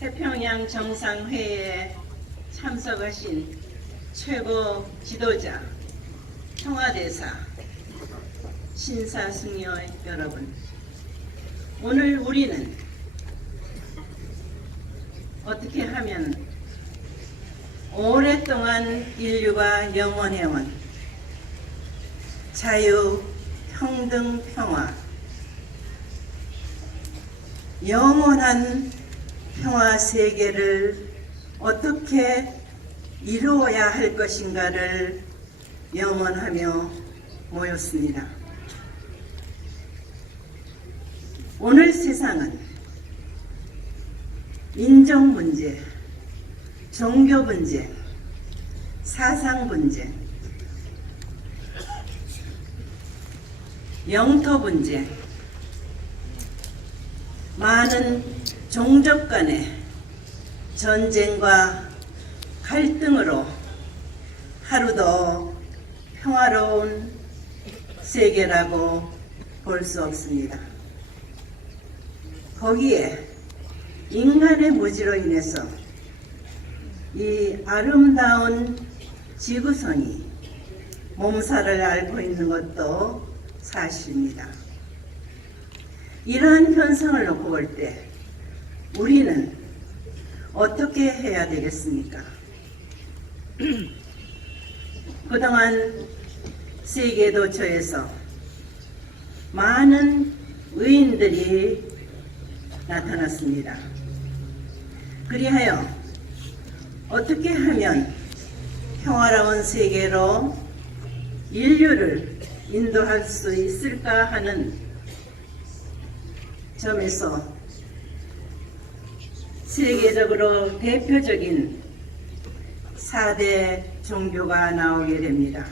태평양 정상회의에 참석하신 최고 지도자, 청와대사, 신사숙녀 여러분, 오늘 우리는 어떻게 하면 오랫동안 인류가 영원해온 자유, 평등, 평화, 영원한 평화 세계를 어떻게 이루어야 할 것인가를 염원하며 모였습니다. 오늘 세상은 인종 문제, 종교 문제, 사상 문제, 영토 문제, 많은 종족 간의 전쟁과 갈등으로 하루도 평화로운 세계라고 볼 수 없습니다. 거기에 인간의 무지로 인해서 이 아름다운 지구성이 몸살을 앓고 있는 것도 사실입니다. 이러한 현상을 놓고 볼 때 우리는 어떻게 해야 되겠습니까? 그동안 세계 도처에서 많은 의인들이 나타났습니다. 그리하여 어떻게 하면 평화로운 세계로 인류를 인도할 수 있을까 하는 점에서 세계적으로 대표적인 4대 종교가 나오게 됩니다.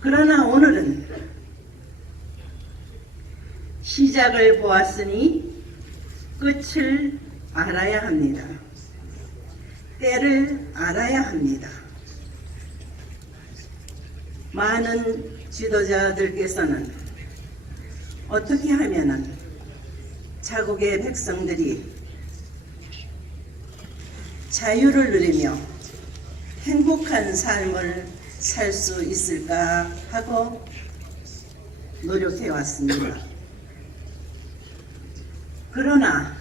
그러나 오늘은 시작을 보았으니 끝을 알아야 합니다. 때를 알아야 합니다. 많은 지도자들께서는 어떻게 하면은 자국의 백성들이 자유를 누리며 행복한 삶을 살 수 있을까 하고 노력해 왔습니다. 그러나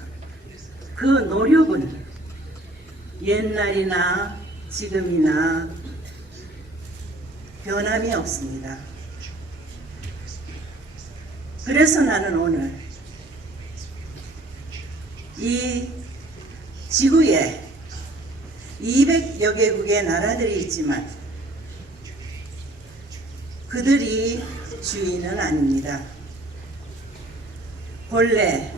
그 노력은 옛날이나 지금이나 변함이 없습니다. 그래서 나는 오늘 이 지구에 200여 개국의 나라들이 있지만 그들이 주인은 아닙니다. 본래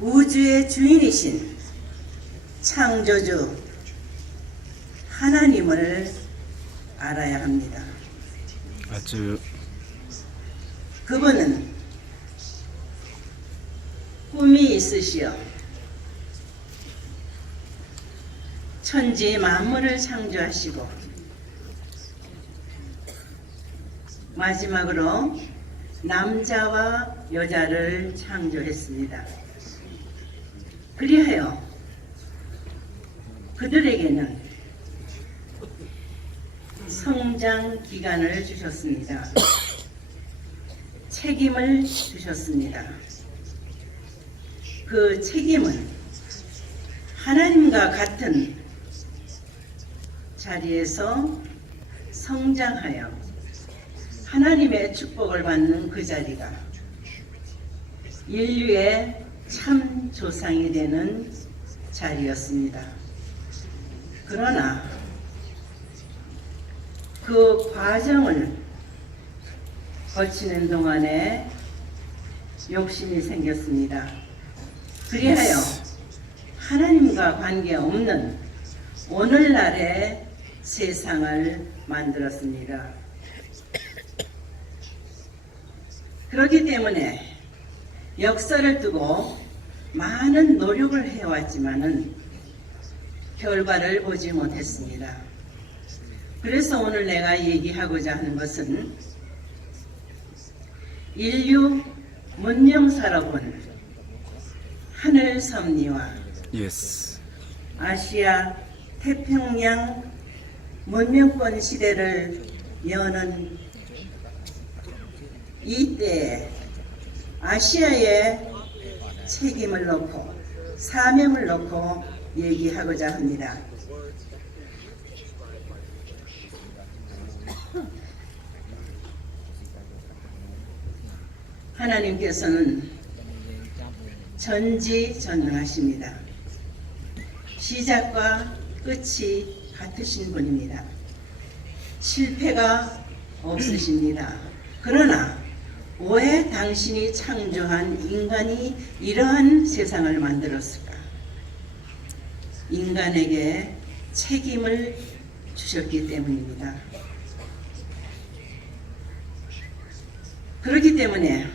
우주의 주인이신 창조주 하나님을 알아야 합니다. 아주 그분은 꿈이 있으시어 천지 만물을 창조하시고 마지막으로 남자와 여자를 창조했습니다. 그리하여 그들에게는 성장 기간을 주셨습니다. 책임을 주셨습니다. 그 책임은 하나님과 같은 자리에서 성장하여 하나님의 축복을 받는 그 자리가 인류의 참 조상이 되는 자리였습니다. 그러나 그 과정을 거치는 동안에 욕심이 생겼습니다. 그리하여 하나님과 관계없는 오늘날의 세상을 만들었습니다. 그렇기 때문에 역사를 두고 많은 노력을 해왔지만은 결과를 보지 못했습니다. 그래서 오늘 내가 얘기하고자 하는 것은 인류 문명사로 본 하늘 섭리와 Yes. 아시아 태평양 문명권 시대를 여는 이때에 아시아의 책임을 놓고 사명을 놓고 얘기하고자 합니다. 하나님께서는 전지전능하십니다. 시작과 끝이 같으신 분입니다. 실패가 없으십니다. 그러나 왜 당신이 창조한 인간이 이러한 세상을 만들었을까? 인간에게 책임을 주셨기 때문입니다. 그렇기 때문에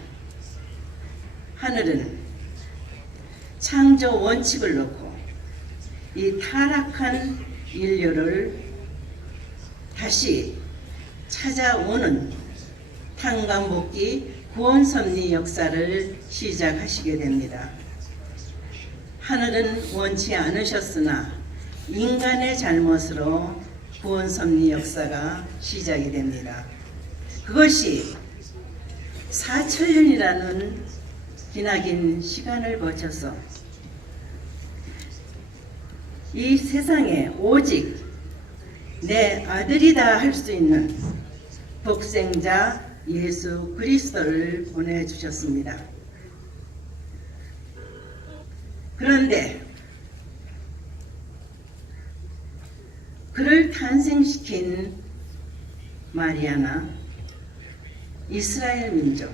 하늘은 창조 원칙을 놓고 이 타락한 인류를 다시 찾아오는 탕감복귀 구원섭리 역사를 시작하시게 됩니다. 하늘은 원치 않으셨으나 인간의 잘못으로 구원섭리 역사가 시작이 됩니다. 그것이 4천년이라는 기나긴 시간을 거쳐서 이 세상에 오직 내 아들이다 할 수 있는 독생자 예수 그리스도를 보내주셨습니다. 그런데 그를 탄생시킨 마리아나 이스라엘 민족,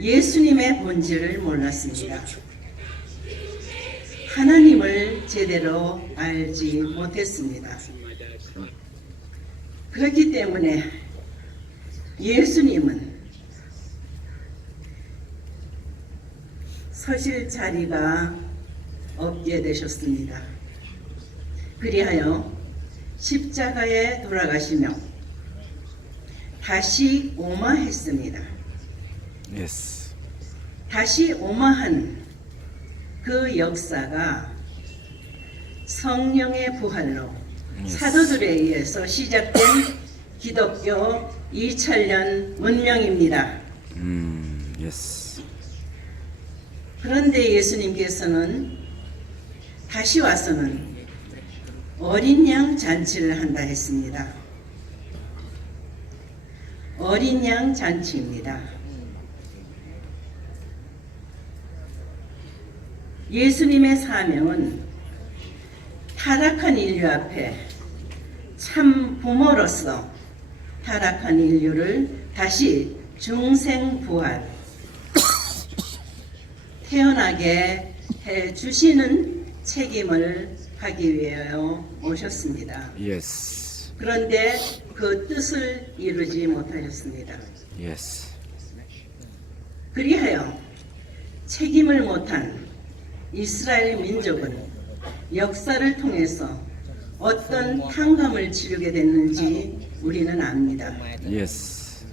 예수님의 본질을 몰랐습니다. 하나님을 제대로 알지 못했습니다. 그렇기 때문에 예수님은 서실 자리가 없게 되셨습니다. 그리하여 십자가에 돌아가시며 다시 오마했습니다. Yes. 다시 오마한 그 역사가 성령의 부활로 사도들에 의해서 시작된 기독교 2000년 문명입니다. Yes. 그런데 예수님께서는 다시 와서는 어린 양 잔치를 한다 했습니다. 어린 양 잔치입니다. 예수님의 사명은 타락한 인류 앞에 참 부모로서 타락한 인류를 다시 중생부활 태어나게 해주시는 책임을 하기 위하여 오셨습니다. Yes. 그런데 그 뜻을 이루지 못하셨습니다. Yes. 그리하여 책임을 못한 이스라엘 민족은 역사를 통해서 어떤 탕감을 치르게 됐는지 우리는 압니다. Yes.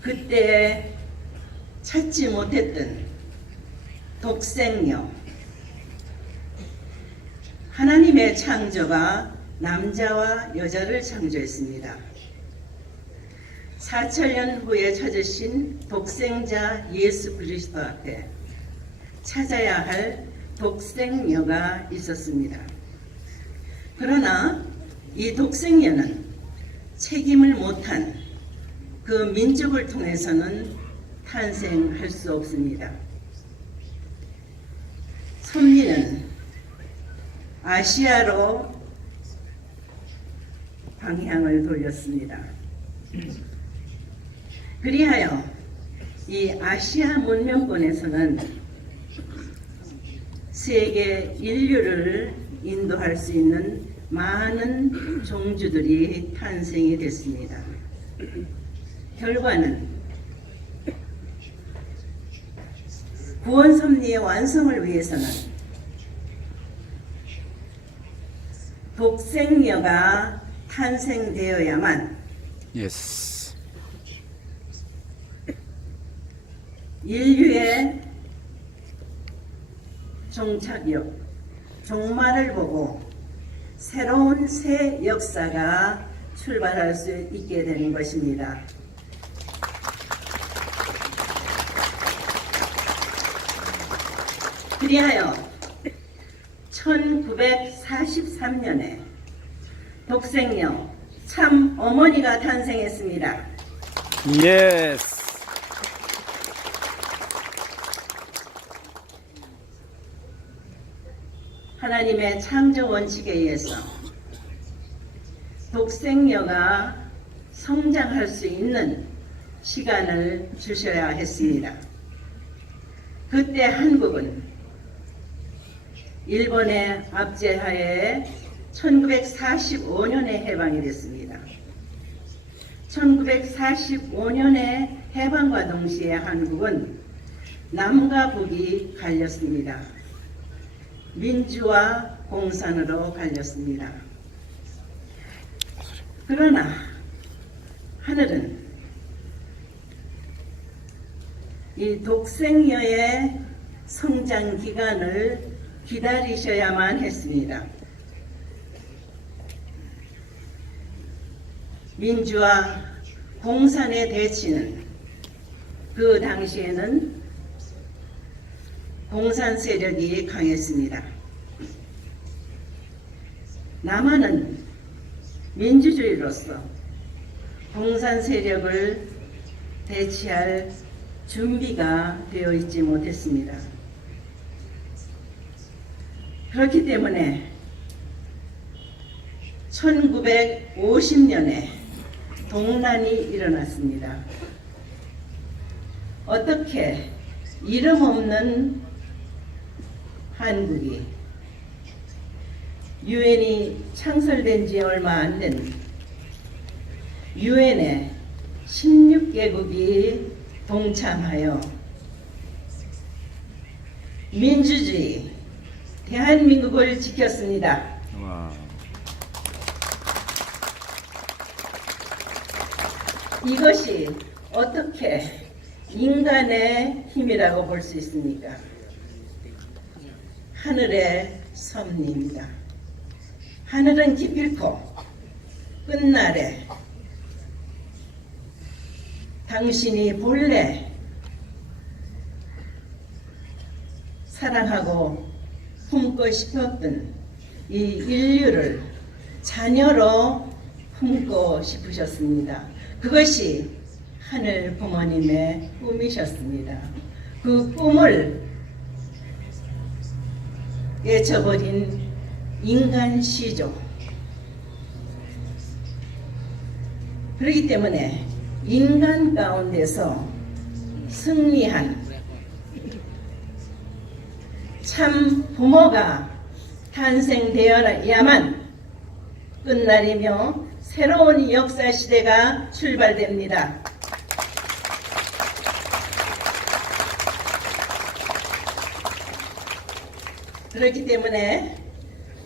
그때 찾지 못했던 독생녀, 하나님의 창조가 남자와 여자를 창조했습니다. 4천년 후에 찾으신 독생자 예수 그리스도 앞에 찾아야 할 독생녀가 있었습니다. 그러나 이 독생녀는 책임을 못한 그 민족을 통해서는 탄생할 수 없습니다. 섭리는 아시아로 방향을 돌렸습니다. 그리하여 이 아시아 문명권에서는 세계 인류를 인도할 수 있는 많은 종주들이 탄생이 됐습니다. 결과는 구원 섭리의 완성을 위해서는 독생녀가 탄생되어야만 Yes. 인류의 종말을 보고 새로운 새 역사가 출발할 수 있게 되는 것입니다. 그리하여 1943년에 독생녀 참 어머니가 탄생했습니다. 예스. 하나님의 창조 원칙에 의해서 독생녀가 성장할 수 있는 시간을 주셔야 했습니다. 그때 한국은 일본의 압제하에 1945년에 해방이 됐습니다. 1945년에 해방과 동시에 한국은 남과 북이 갈렸습니다. 민주와 공산으로 갈렸습니다. 그러나 하늘은 이 독생녀의 성장 기간을 기다리셔야만 했습니다. 민주와 공산의 대치는 그 당시에는 공산 세력이 강했습니다. 남한은 민주주의로서 공산 세력을 대치할 준비가 되어 있지 못했습니다. 그렇기 때문에 1950년에 동란이 일어났습니다. 어떻게 이름 없는 한국이 유엔이 창설된 지 얼마 안 된 유엔에 16개국이 동참하여 민주주의 대한민국을 지켰습니다. 와. 이것이 어떻게 인간의 힘이라고 볼 수 있습니까? 하늘의 섭리입니다. 하늘은 기필코 끝날에 당신이 본래 사랑하고 품고 싶었던 이 인류를 자녀로 품고 싶으셨습니다. 그것이 하늘 부모님의 꿈이셨습니다. 그 꿈을 깨쳐버린 인간 시조. 그렇기 때문에 인간 가운데서 승리한 참 부모가 탄생되어야만 끝날이며 새로운 역사 시대가 출발됩니다. 그렇기 때문에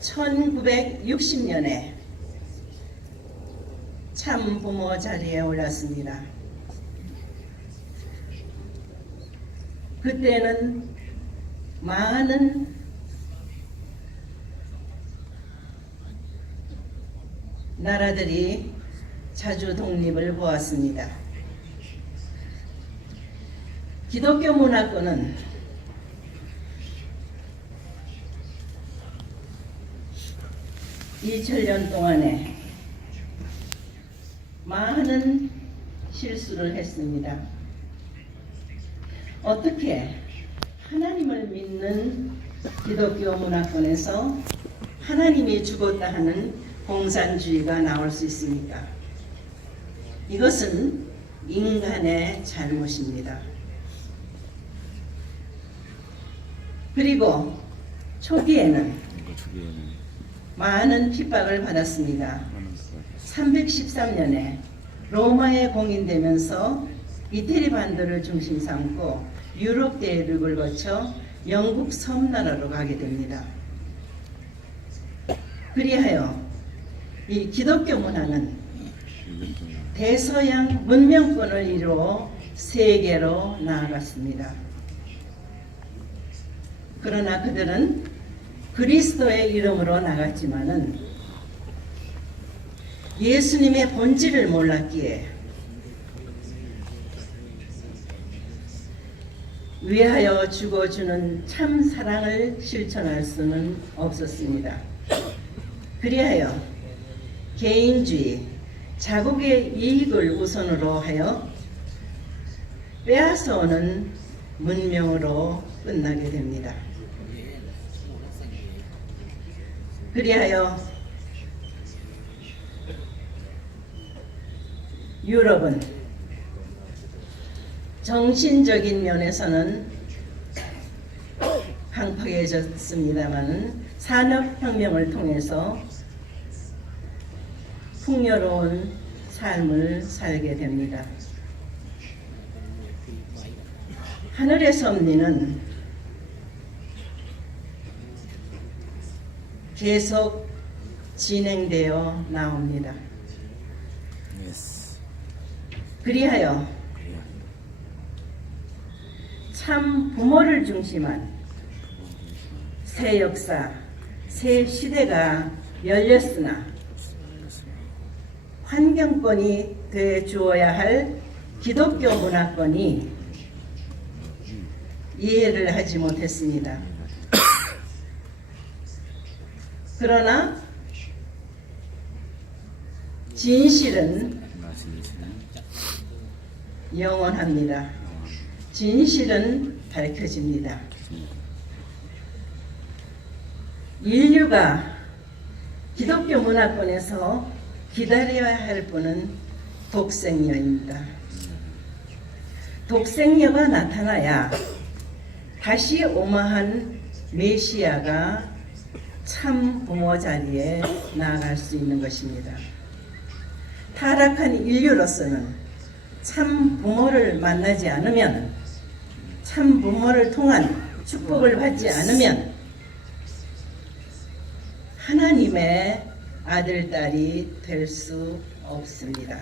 1960년에 참 부모 자리에 올랐습니다. 그때는 많은 나라들이 자주 독립을 보았습니다. 기독교 문화권은 (2000년) 동안에 많은 실수를 했습니다. 어떻게 하나님을 믿는 기독교 문화권에서 하나님이 죽었다 하는 공산주의가 나올 수 있습니까? 이것은 인간의 잘못입니다. 그리고 초기에는 많은 핍박을 받았습니다. 313년에 로마에 공인되면서 이태리 반도를 중심 삼고 유럽 대륙을 거쳐 영국 섬나라로 가게 됩니다. 그리하여 이 기독교 문화는 대서양 문명권을 이루어 세계로 나아갔습니다. 그러나 그들은 그리스도의 이름으로 나갔지만은 예수님의 본질을 몰랐기에 위하여 죽어주는 참 사랑을 실천할 수는 없었습니다. 그리하여 개인주의, 자국의 이익을 우선으로 하여 빼앗아오는 문명으로 끝나게 됩니다. 그리하여 유럽은 정신적인 면에서는 강팍해졌습니다마는 산업혁명을 통해서 풍요로운 삶을 살게 됩니다. 하늘의 섭리는 계속 진행되어 나옵니다. 그리하여 참 부모를 중심한 새 역사, 새 시대가 열렸으나 환경권이 돼 주어야 할 기독교 문화권이 이해를 하지 못했습니다. 그러나 진실은 영원합니다. 진실은 밝혀집니다. 인류가 기독교 문화권에서 기다려야 할 분은 독생녀입니다. 독생녀가 나타나야 다시 오마한 메시아가 참 부모 자리에 나아갈 수 있는 것입니다. 타락한 인류로서는 참 부모를 만나지 않으면, 참 부모를 통한 축복을 받지 않으면 하나님의 아들, 딸이 될 수 없습니다.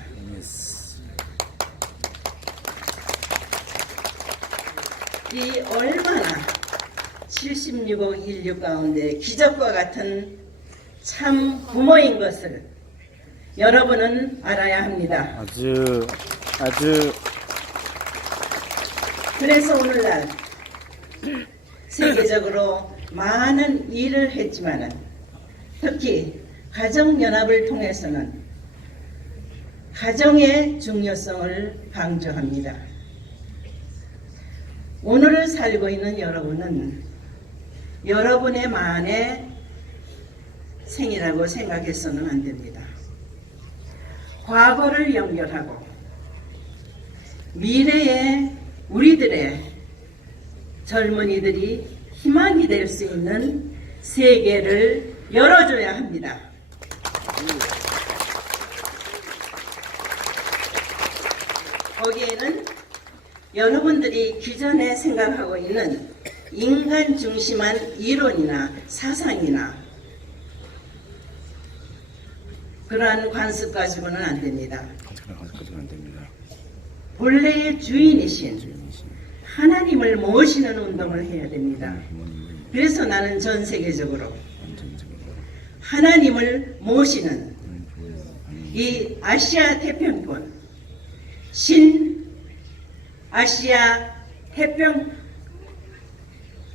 이 얼마나 76억 인류 가운데 기적과 같은 참 부모인 것을 여러분은 알아야 합니다. 아주 그래서 오늘날 세계적으로 많은 일을 했지만은 특히 가정연합을 통해서는 가정의 중요성을 강조합니다. 오늘을 살고 있는 여러분은 여러분의 만의 생이라고 생각해서는 안 됩니다. 과거를 연결하고 미래의 우리들의 젊은이들이 희망이 될 수 있는 세계를 열어줘야 합니다. 거기에는 여러분들이 기존에 생각하고 있는 인간 중심한 이론이나 사상이나 그러한 관습 가지고는 안 됩니다. 본래의 주인이신 하나님을 모시는 운동을 해야 됩니다. 그래서 나는 전 세계적으로 하나님을 모시는 이 아시아 태평권, 아시아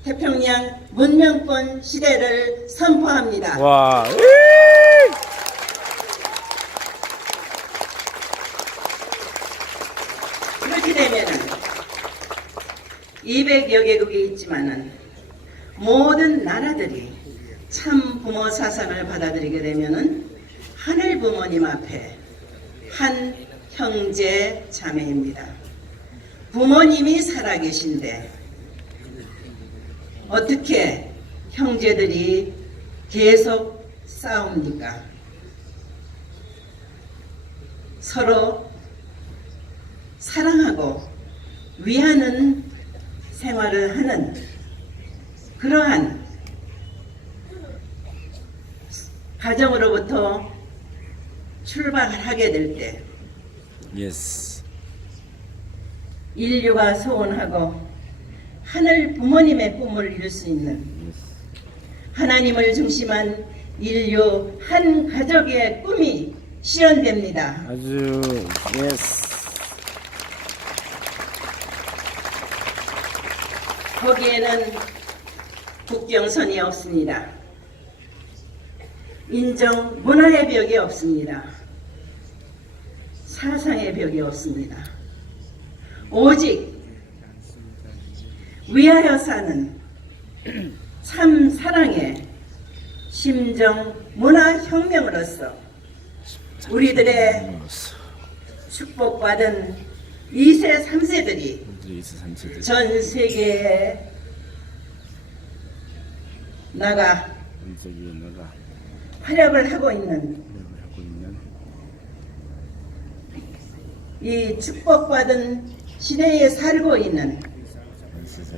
태평양 문명권 시대를 선포합니다. 와. 그렇게 되면은 200여 개국이 있지만은 모든 나라들이 참 부모 사상을 받아들이게 되면은 하늘 부모님 앞에 한 형제 자매입니다. 부모님이 살아계신데 어떻게 형제들이 계속 싸웁니까? 서로 사랑하고 위하는 생활을 하는 그러한 가정으로부터 출발하게 될 때 Yes. 인류가 소원하고 하늘 부모님의 꿈을 이룰 수 있는 하나님을 중심한 인류 한 가족의 꿈이 실현됩니다. 아주 yes. 거기에는 국경선이 없습니다. 인정 문화의 벽이 없습니다. 사상의 벽이 없습니다. 오직 위하여 사는 참 사랑의 심정 문화혁명으로서 우리들의 축복받은 2세, 3세들이 전 세계에 나가 활약을 하고 있는 이 축복받은 시대에 살고 있는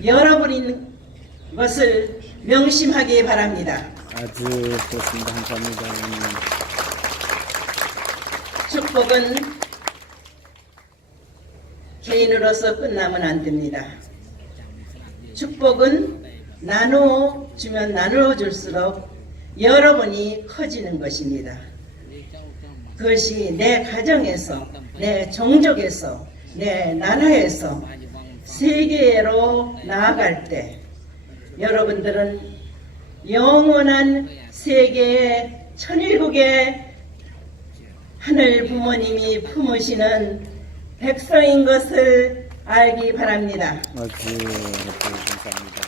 여러분인 것을 명심하기 바랍니다. 아주 좋습니다. 감사합니다. 축복은 개인으로서 끝나면 안 됩니다. 축복은 나누어 주면 나누어 줄수록 여러분이 커지는 것입니다. 그것이 내 가정에서, 내 종족에서, 내 나라에서 세계로 나아갈 때 여러분들은 영원한 세계의 천일국의 하늘 부모님이 품으시는 백성인 것을 알기 바랍니다. 아주 감사합니다.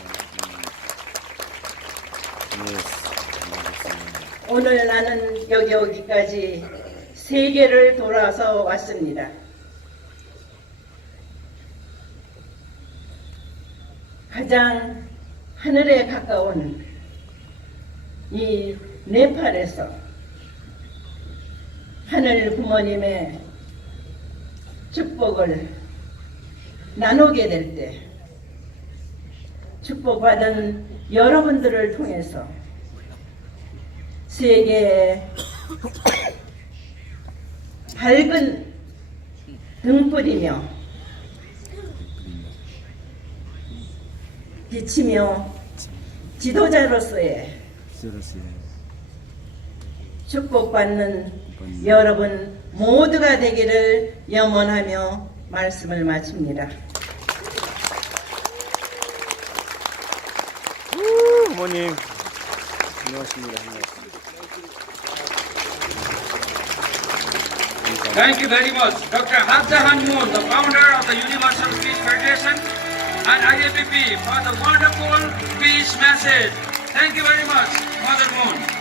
오늘 나는 여기 오기까지 세계를 돌아서 왔습니다. 가장 하늘에 가까운 이 네팔에서 하늘 부모님의 축복을 나누게 될 때 축복받은 여러분들을 통해서 세계에 밝은 등불이며 비치며 지도자로서의 축복받는 여러분 모두가 되기를 염원하며 말씀을 마칩니다. 부모님 안녕하십니다. Thank you very much, Dr. Abdahan Moon, the founder of the Universal Peace Federation, and IAPP for the wonderful peace message. Thank you very much, Mother Moon.